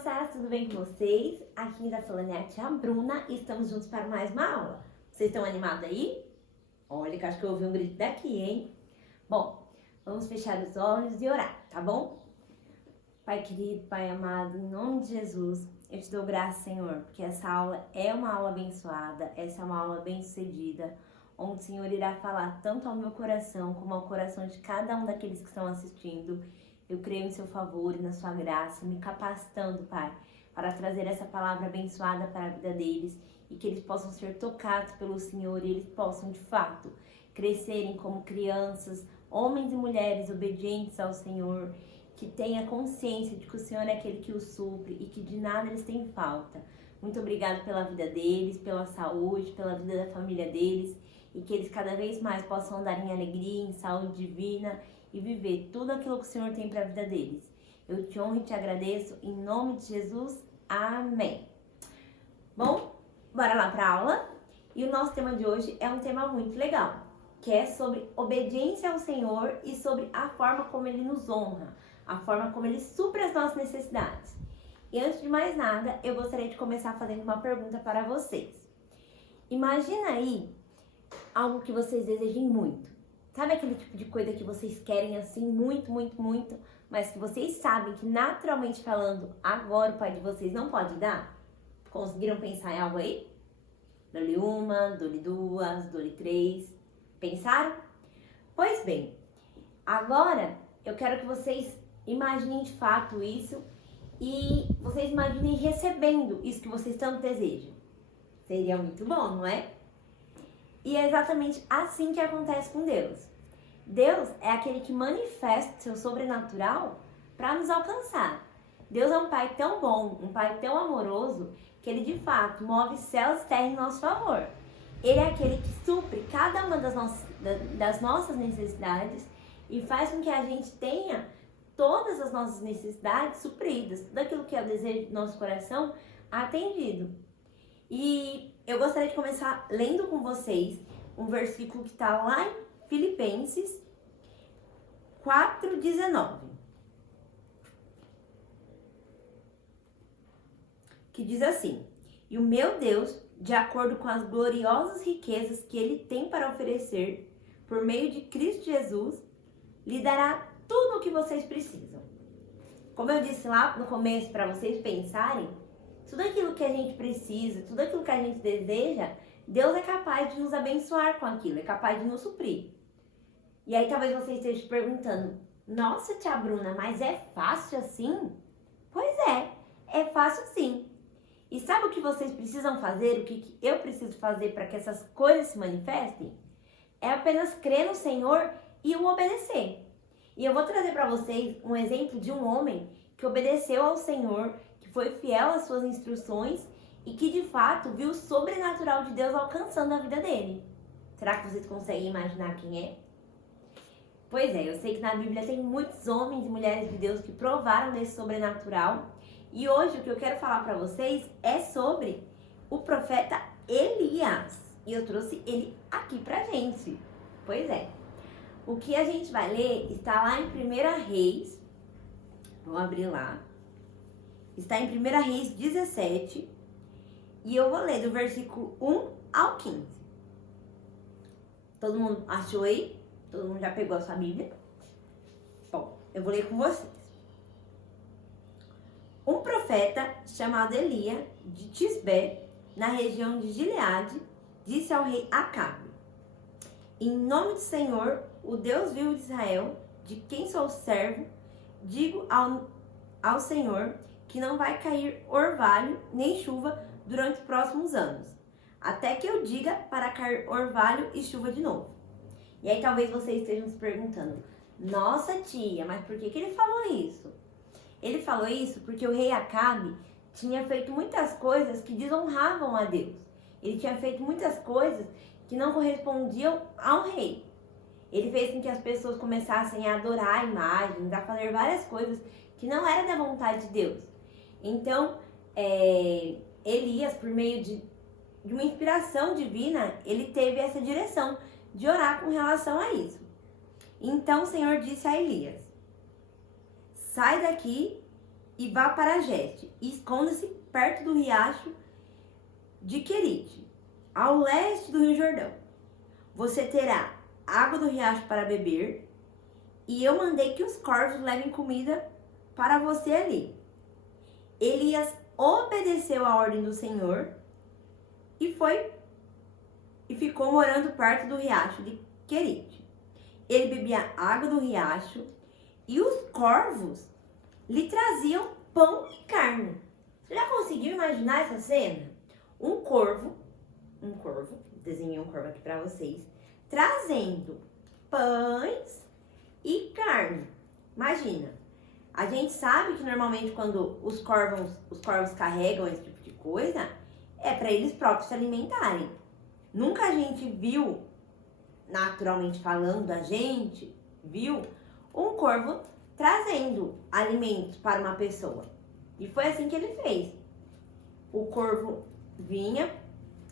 crianças, tudo bem com vocês? Aqui está falando é a tia Bruna e estamos juntos para mais uma aula. Vocês estão animados aí? Olha que acho que eu ouvi um grito daqui, hein? Bom, vamos fechar os olhos e orar, tá bom? Pai querido, Pai amado, em nome de Jesus, eu te dou graça, Senhor, porque essa aula é uma aula abençoada, essa é uma aula bem-sucedida, onde o Senhor irá falar tanto ao meu coração como ao coração de cada um daqueles que estão assistindo. Eu creio em seu favor e na sua graça, me capacitando, Pai, para trazer essa palavra abençoada para a vida deles e que eles possam ser tocados pelo Senhor e eles possam, de fato, crescerem como crianças, homens e mulheres obedientes ao Senhor, que tenha consciência de que o Senhor é aquele que os supre e que de nada eles têm falta. Muito obrigada pela vida deles, pela saúde, pela vida da família deles e que eles cada vez mais possam andar em alegria, em saúde divina e viver tudo aquilo que o Senhor tem para a vida deles. Eu te honro e te agradeço em nome de Jesus. Amém. Bom, bora lá para a aula. E o nosso tema de hoje é um tema muito legal, que é sobre obediência ao Senhor e sobre a forma como Ele nos honra, a forma como Ele supre as nossas necessidades. E antes de mais nada, eu gostaria de começar fazendo uma pergunta para vocês. Imagina aí algo que vocês desejem muito. Sabe aquele tipo de coisa que vocês querem assim muito, muito, muito, mas que vocês sabem que naturalmente falando, agora o pai de vocês não pode dar? Conseguiram pensar em algo aí? Dou-lhe uma, dou-lhe duas, dou-lhe três. Pensaram? Pois bem, agora eu quero que vocês imaginem de fato isso e vocês imaginem recebendo isso que vocês tanto desejam. Seria muito bom, não é? E é exatamente assim que acontece com Deus. Deus é aquele que manifesta o seu sobrenatural para nos alcançar. Deus é um Pai tão bom, um Pai tão amoroso, que Ele de fato move céus e terra em nosso favor. Ele é aquele que supre cada uma das nossas necessidades e faz com que a gente tenha todas as nossas necessidades supridas, tudo aquilo que é o desejo do nosso coração atendido. E eu gostaria de começar lendo com vocês um versículo que está lá em Filipenses 4:19, que diz assim: "E o meu Deus, de acordo com as gloriosas riquezas que Ele tem para oferecer, por meio de Cristo Jesus, lhe dará tudo o que vocês precisam." Como eu disse lá no começo, para vocês pensarem, tudo aquilo que a gente precisa, tudo aquilo que a gente deseja, Deus é capaz de nos abençoar com aquilo, é capaz de nos suprir. E aí talvez você esteja se perguntando: nossa, tia Bruna, mas é fácil assim? Pois é fácil sim. E sabe o que vocês precisam fazer, o que eu preciso fazer para que essas coisas se manifestem? É apenas crer no Senhor e o obedecer. E eu vou trazer para vocês um exemplo de um homem que obedeceu ao Senhor, que foi fiel às suas instruções e que de fato viu o sobrenatural de Deus alcançando a vida dele. Será que vocês conseguem imaginar quem é? Pois é, eu sei que na Bíblia tem muitos homens e mulheres de Deus que provaram desse sobrenatural. E hoje o que eu quero falar para vocês é sobre o profeta Elias. E eu trouxe ele aqui pra gente. Pois é. O que a gente vai ler está lá em 1 Reis. Vamos abrir lá. Está em 1 Reis 17. E eu vou ler do versículo 1 ao 15. Todo mundo achou aí? Todo mundo já pegou a sua Bíblia? Bom, eu vou ler com vocês. Um profeta chamado Elias, de Tisbé, na região de Gileade, disse ao rei Acabe: "Em nome do Senhor, o Deus vivo de Israel, de quem sou servo, digo ao Senhor que não vai cair orvalho nem chuva durante os próximos anos, até que eu diga para cair orvalho e chuva de novo." E aí talvez vocês estejam se perguntando: nossa tia, mas por que ele falou isso? Ele falou isso porque o rei Acabe tinha feito muitas coisas que desonravam a Deus. Ele tinha feito muitas coisas que não correspondiam ao rei. Ele fez com que as pessoas começassem a adorar imagens, a fazer várias coisas que não eram da vontade de Deus. Então, Elias, por meio de uma inspiração divina, ele teve essa direção de orar com relação a isso. Então o Senhor disse a Elias: "Sai daqui e vá para Geste, e esconda-se perto do riacho de Querite, ao leste do Rio Jordão. Você terá água do riacho para beber, e eu mandei que os corvos levem comida para você ali. Elias obedeceu à ordem do Senhor e ficou morando perto do riacho de Querite. Ele bebia água do riacho e os corvos lhe traziam pão e carne. Você já conseguiu imaginar essa cena? Um corvo, desenhei um corvo aqui para vocês, trazendo pães e carne. Imagina, a gente sabe que normalmente quando os corvos carregam esse tipo de coisa, é para eles próprios se alimentarem. Nunca a gente viu, naturalmente falando, viu um corvo trazendo alimentos para uma pessoa. E foi assim que ele fez. O corvo vinha,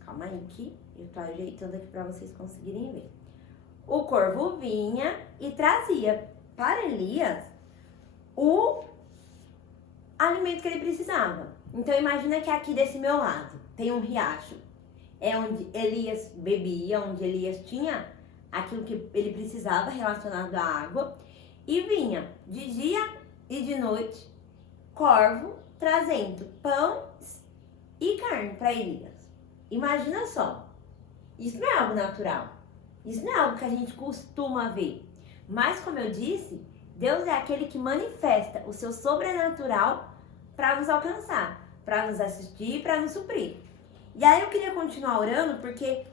calma aí que eu tô ajeitando aqui para vocês conseguirem ver. O corvo vinha e trazia para Elias o alimento que ele precisava. Então imagina que aqui desse meu lado tem um riacho. É onde Elias bebia, onde Elias tinha aquilo que ele precisava relacionado à água. E vinha de dia e de noite corvo trazendo pães e carne para Elias. Imagina só, isso não é algo natural, isso não é algo que a gente costuma ver. Mas como eu disse, Deus é aquele que manifesta o seu sobrenatural para nos alcançar, para nos assistir e para nos suprir. E aí eu queria continuar orando porque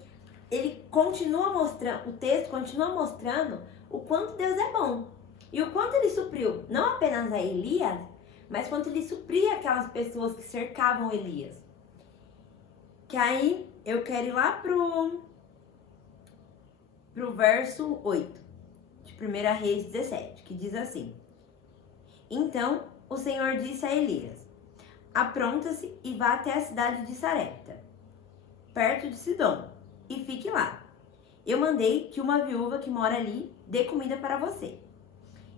ele continua mostrando, o texto continua mostrando o quanto Deus é bom. E o quanto ele supriu, não apenas a Elias, mas quanto ele supria aquelas pessoas que cercavam Elias. Que aí eu quero ir lá pro verso 8, de 1 Reis 17, que diz assim: Então o Senhor disse a Elias: Apronta-se e vá até a cidade de Sarepta, perto de Sidom, e fique lá. Eu mandei que uma viúva que mora ali dê comida para você.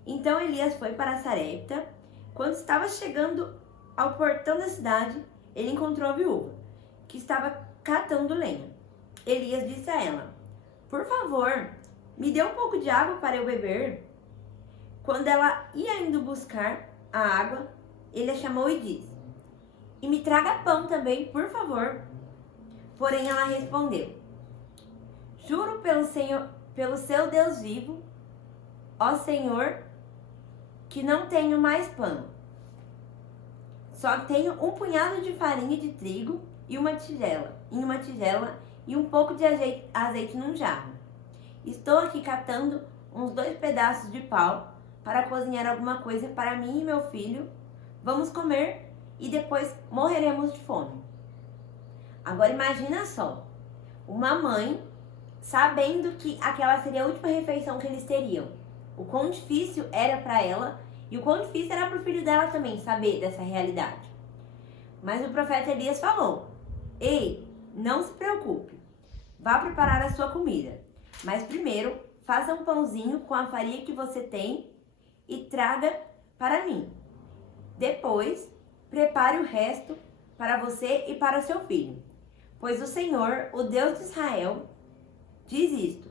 Então Elias foi para Sarepta. Quando estava chegando ao portão da cidade, ele encontrou a viúva, que estava catando lenha. Elias disse a ela: Por favor, me dê um pouco de água para eu beber. Quando ela ia indo buscar a água, ele a chamou e disse: E me traga pão também, por favor. Porém ela respondeu: Juro pelo seu Deus vivo, ó Senhor, que não tenho mais pão. Só tenho um punhado de farinha de trigo em uma tigela e um pouco de azeite num jarro. Estou aqui catando uns 2 pedaços de pau para cozinhar alguma coisa para mim e meu filho. Vamos comer e depois morreremos de fome. Agora imagina só, uma mãe sabendo que aquela seria a última refeição que eles teriam. O quão difícil era para ela e o quão difícil era para o filho dela também saber dessa realidade. Mas o profeta Elias falou: Ei, não se preocupe, vá preparar a sua comida. Mas primeiro, faça um pãozinho com a farinha que você tem e traga para mim. Depois, prepare o resto para você e para o seu filho. Pois o Senhor, o Deus de Israel, diz isto: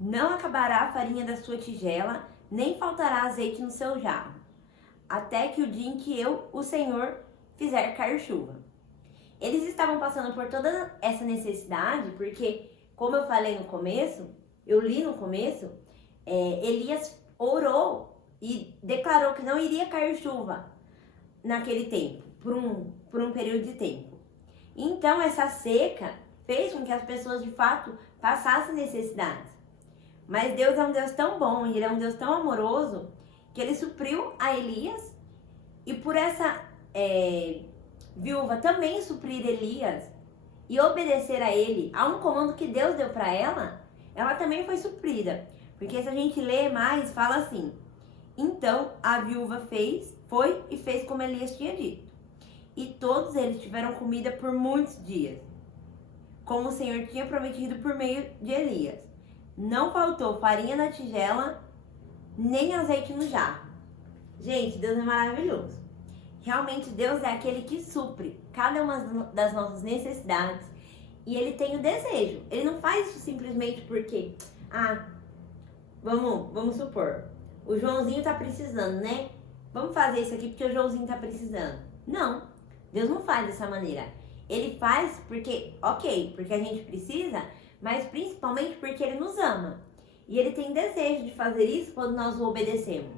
Não acabará a farinha da sua tigela, nem faltará azeite no seu jarro, até que o dia em que eu, o Senhor, fizer cair chuva. Eles estavam passando por toda essa necessidade, porque, como eu falei no começo, eu li no começo, Elias orou e declarou que não iria cair chuva naquele tempo, por um período de tempo. Então, essa seca fez com que as pessoas, de fato, passassem necessidades. Mas Deus é um Deus tão bom, Ele é um Deus tão amoroso, que Ele supriu a Elias, e por essa viúva também suprir Elias e obedecer a ele, a um comando que Deus deu para ela, ela também foi suprida. Porque se a gente lê mais, fala assim: Então a viúva foi e fez como Elias tinha dito. E todos eles tiveram comida por muitos dias, como o Senhor tinha prometido por meio de Elias. Não faltou farinha na tigela, nem azeite no jarro. Gente, Deus é maravilhoso. Realmente Deus é aquele que supre cada uma das nossas necessidades e Ele tem o desejo. Ele não faz isso simplesmente porque, vamos supor, o Joãozinho tá precisando, né? Vamos fazer isso aqui porque o Joãozinho tá precisando. Não, Deus não faz dessa maneira. Ele faz porque, porque a gente precisa, mas principalmente porque Ele nos ama. E Ele tem desejo de fazer isso quando nós o obedecemos.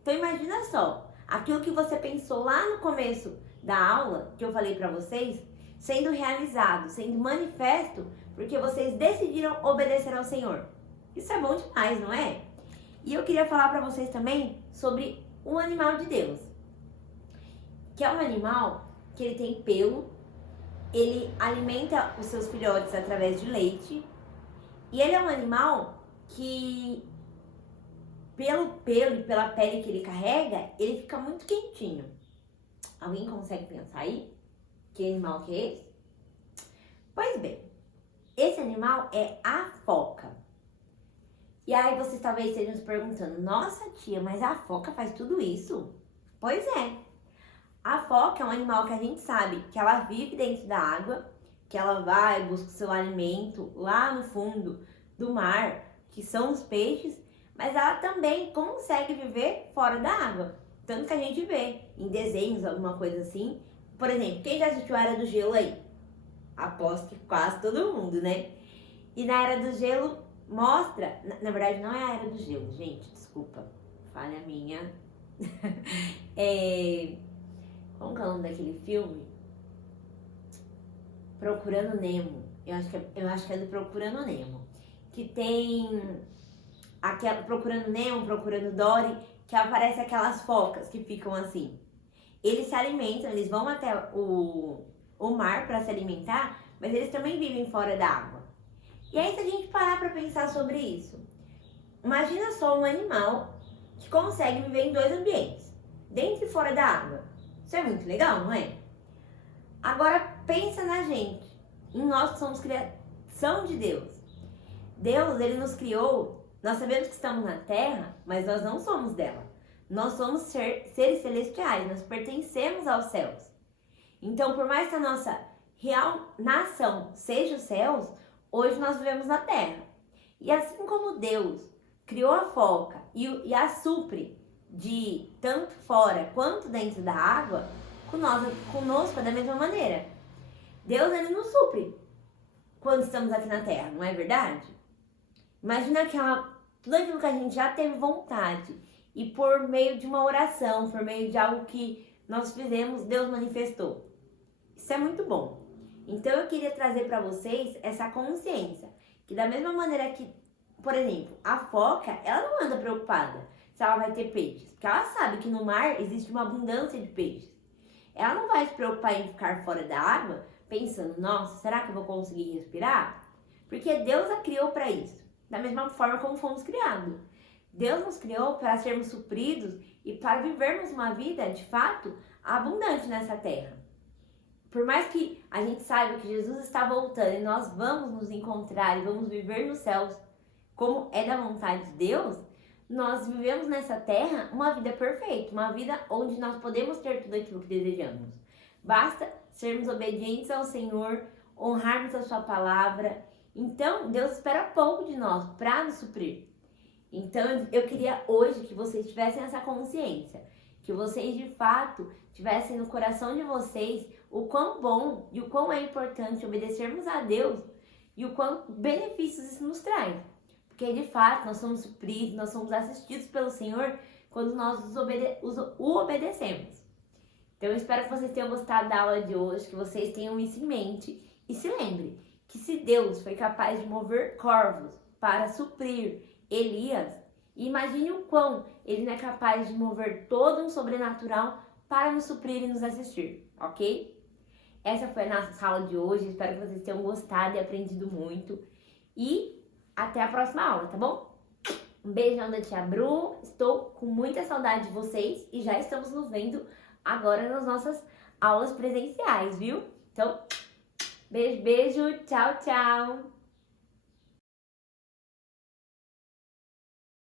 Então imagina só, aquilo que você pensou lá no começo da aula, que eu falei pra vocês, sendo realizado, sendo manifesto, porque vocês decidiram obedecer ao Senhor. Isso é bom demais, não é? E eu queria falar pra vocês também sobre o animal de Deus, que é um animal que ele tem pelo, ele alimenta os seus filhotes através de leite, e ele é um animal que, pelo pelo e pela pele que ele carrega, ele fica muito quentinho. Alguém consegue pensar aí? Que animal que é esse? Pois bem, esse animal é a foca. E aí vocês talvez estejam se perguntando, nossa tia, mas a foca faz tudo isso? Pois é. A foca é um animal que a gente sabe que ela vive dentro da água, que ela vai, busca o seu alimento lá no fundo do mar, que são os peixes, mas ela também consegue viver fora da água. Tanto que a gente vê em desenhos, alguma coisa assim. Por exemplo, quem já assistiu a Era do Gelo aí? Aposto que quase todo mundo, né? E na Era do Gelo mostra... Na verdade, não é a Era do Gelo, gente, desculpa. Falha minha. Como que é o nome daquele filme? Procurando Nemo. Eu acho que é do Procurando Nemo. Que tem... Procurando Nemo, Procurando Dory, que aparece aquelas focas que ficam assim. Eles se alimentam, eles vão até o mar para se alimentar, mas eles também vivem fora da água. E aí, se a gente parar para pensar sobre isso, imagina só um animal que consegue viver em dois ambientes, dentro e fora da água. Isso é muito legal, não é? Agora, pensa na gente, em nós que somos criação de Deus. Deus, Ele nos criou, nós sabemos que estamos na Terra, mas nós não somos dela. Nós somos seres celestiais, nós pertencemos aos céus. Então, por mais que a nossa real nação seja os céus, hoje nós vivemos na terra. E assim como Deus criou a foca e a supre de tanto fora quanto dentro da água, conosco é da mesma maneira. Deus, Ele nos supre quando estamos aqui na terra, não é verdade? Imagina tudo aquilo que a gente já teve vontade e por meio de uma oração, por meio de algo que nós fizemos, Deus manifestou. Isso é muito bom. Então eu queria trazer para vocês essa consciência, que da mesma maneira que, por exemplo, a foca, ela não anda preocupada se ela vai ter peixes, porque ela sabe que no mar existe uma abundância de peixes. Ela não vai se preocupar em ficar fora da água pensando, nossa, será que eu vou conseguir respirar? Porque Deus a criou para isso, da mesma forma como fomos criados. Deus nos criou para sermos supridos e para vivermos uma vida, de fato, abundante nessa terra. Por mais que a gente saiba que Jesus está voltando e nós vamos nos encontrar e vamos viver nos céus como é da vontade de Deus, nós vivemos nessa terra uma vida perfeita, uma vida onde nós podemos ter tudo aquilo que desejamos. Basta sermos obedientes ao Senhor, honrarmos a sua palavra. Então, Deus espera pouco de nós para nos suprir. Então, eu queria hoje que vocês tivessem essa consciência, que vocês de fato tivessem no coração de vocês o quão bom e o quão é importante obedecermos a Deus e o quão benefícios isso nos traz. Porque de fato nós somos supridos, nós somos assistidos pelo Senhor quando nós o obedecemos. Então eu espero que vocês tenham gostado da aula de hoje, que vocês tenham isso em mente e se lembre que se Deus foi capaz de mover corvos para suprir Elias, imagine o quão Ele não é capaz de mover todo um sobrenatural para nos suprir e nos assistir, ok? Essa foi a nossa aula de hoje, espero que vocês tenham gostado e aprendido muito. E até a próxima aula, tá bom? Um beijão da tia Bru, estou com muita saudade de vocês e já estamos nos vendo agora nas nossas aulas presenciais, viu? Então, beijo, beijo, tchau, tchau!